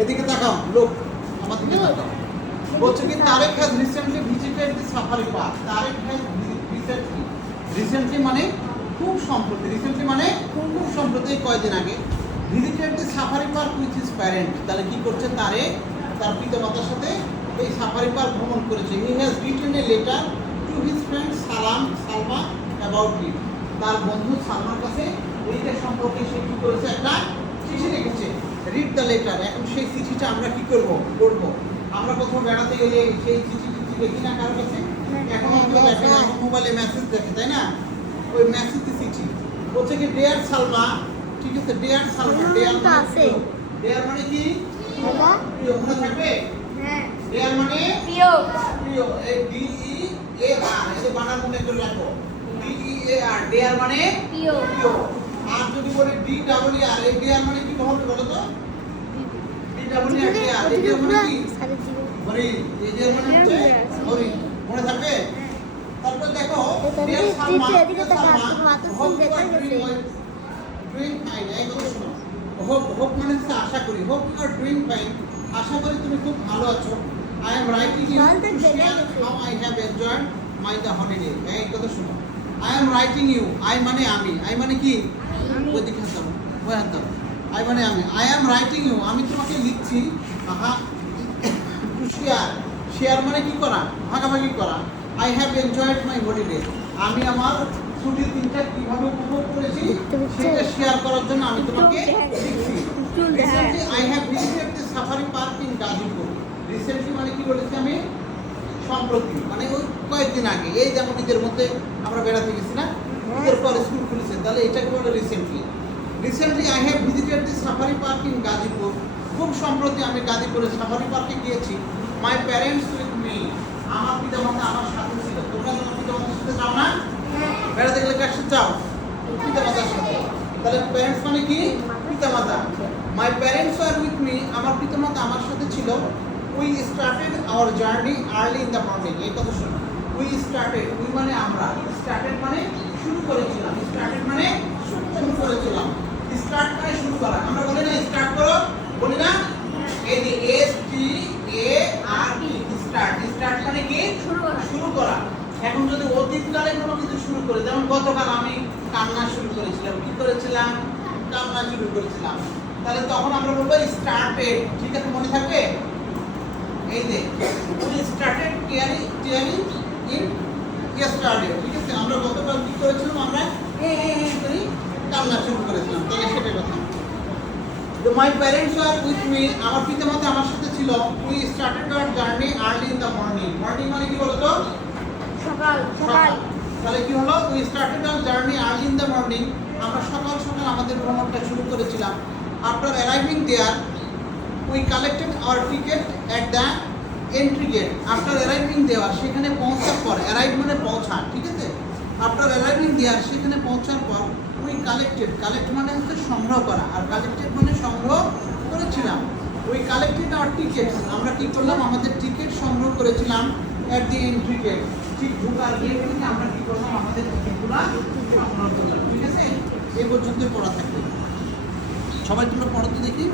এদিকে তাকাও, লোক আমার দিকে তাকাও। বলছে কি Tarek has recently visited the safari park. Tarek has recently মানে খুব সম্প্রতি, রিসেন্টলি মানে খুব সম্প্রতি, কয়েকদিন আগে visited the safari park with his parent. তাহলে কি করছে, তারেক তার পিতামাতার সাথে এই সাফারি পার্ক ভ্রমণ করেছে। He has written a letter to his friend Salma about it. তার বন্ধু সালমার কাছে এইটা সম্পর্কে সে কি করেছে, একটা চিঠি লিখেছে। Read the letter. এখন সেই চিঠিটা আমরা কি করবো, পড়বো। আমরা কোথাও বেড়াতে গেলে সেই চিঠি দেখি না কারোর কাছে, এখন মোবাইলে মেসেজ দেখে, তাই না? ওই মেসেজ চিঠি বলছে কি ডিয়ার সালমা, ঠিক আছে, ডিয়ার সালমা। ডিয়ার মানে কি, প্রিয়, মনে থাকবে? ডিয়ার মানে প্রিয়, প্রিয়, এই ডি ই এ আর, এই বানান মনে করে রাখো, ডি ই এ আর, ডিয়ার মানে প্রিয়, প্রিয়। আর যদি বলি ডি ডাবল ই আর, এই ডিয়ার মানে কি হবে বলো তো? ডি ডাবল ই আর, ডিয়ার, এই ডিয়ার মানে কি? হরি, এই ডিয়ার মানে হচ্ছে হরি, মনে থাকবে? তারপর দেখো ডিয়ার সালমা, ডুইং ফাইন। এই কথা শোনো, হোপ মানে হচ্ছে আশা করি, hope you are doing fine, আশা করি তুমি খুব ভালো আছো। I am writing you to share how I have enjoyed my the holiday. এই কথা শোনো, I am writing you, I মানে আমি, আই মানে কি, ওই দিকে হাত দাও, ওই হাত দাও, আই মানে আমি, আই এম রাইটিং ইউ, আমি তোমাকে লিখছি, টু শেয়ার, শেয়ার মানে কি করা, ভাগাভাগি করা। I have enjoyed my holiday, আমি আমার ছুটির দিনটা কিভাবে উপভোগ করেছি সেটা শেয়ার করার জন্য আমি তোমাকে লিখছি। Recently I have visited the safari park in Gazipur. Recently মানে কি বলেছি আমি, সম্প্রতি, মানে ওই কয়েকদিন আগে, এই যেমন ঈদের মধ্যে আমরা বেড়াতে গেছি না, ঈদের পর স্কুল খুলেছে, তাহলে এটাকে বলে recently. Recently I have visited the safari park in Gazipur. খুব সম্প্রতি আমি গাজীপুরের সাফারি পার্কে গিয়েছি। মাই প্যারেন্টস উইথ মি, আমার পিতামাতা আমার সাথে ছিল। তোমরা তোমার পিতামাতার সাথে যাও না বেড়াতে গেলে, কার সাথে যাও? পিতামাতার সাথে। তাহলে প্যারেন্টস মানে কি, পিতামাতা। My parents are with me, আমার পিতামাতা আমার সাথে ছিল। We started our journey early in the morning. এই কথা শোনো, উই স্টার্টেড, উই মানে আমরা, স্টার্টেড মানে শুরু করেছিলাম, স্টার্টেড মানে শুরু করেছিলাম, স্টার্ট মানে শুরু করা। আমরা বলি না স্টার্ট করো, বলি না? এই যে এস টি এ আর টি, স্টার্ট, স্টার্ট মানে কি, শুরু করা। এখন যদি অতীতকালে কোনো কিছু শুরু করে, যেমন গতকাল আমি কান্না শুরু করেছিলাম, কি করেছিলাম, কান্না শুরু করেছিলাম, তাহলে তখন আমরা বলবো স্টার্টেড। ঠিক আছে, মনে থাকবে? এই যে we started tearing in yesterday. ঠিক আছে, আমরা গতকাল কি করেছিলাম, আমরা করি কান্না শুরু করেছিলাম, তাহলে সেটাই কথা। My parents are with me, আমার পিতামাতা আমার সাথে ছিল। We started our journey early in the morning. Morning মানে কি বলতো, সকাল, সকাল। তাহলে কি হলো, we started our journey early in the morning, আমরা সকাল সকাল আমাদের ভ্রমণটা শুরু করেছিলাম। After arriving there we collected our ticket at the entry gate. After arriving there, সেখানে পৌঁছার পর, অ্যারাইভ মানে পৌঁছা, ঠিক আছে। আফটার অ্যারাইভিং দেয়ার, সেখানে পৌঁছার পর উই কালেক্টেড, কালেক্ট মানে হচ্ছে সংগ্রহ করা, আর কালেক্টেড মানে সংগ্রহ করেছিলাম। উই কালেক্টেড আওয়ার টিকেটস, আমরা কি করলাম, আমাদের টিকিট সংগ্রহ করেছিলাম অ্যাট দি এন্ট্রি গেট। ঠিক ঢোকার গেট থেকে আমরা কি করলাম, আমাদের টিকিটগুলো সংগ্রহ করলাম। ঠিক আছে, এই পর্যন্ত পড়া থাকবে। সবাই তোমরা পড়তে দেখি।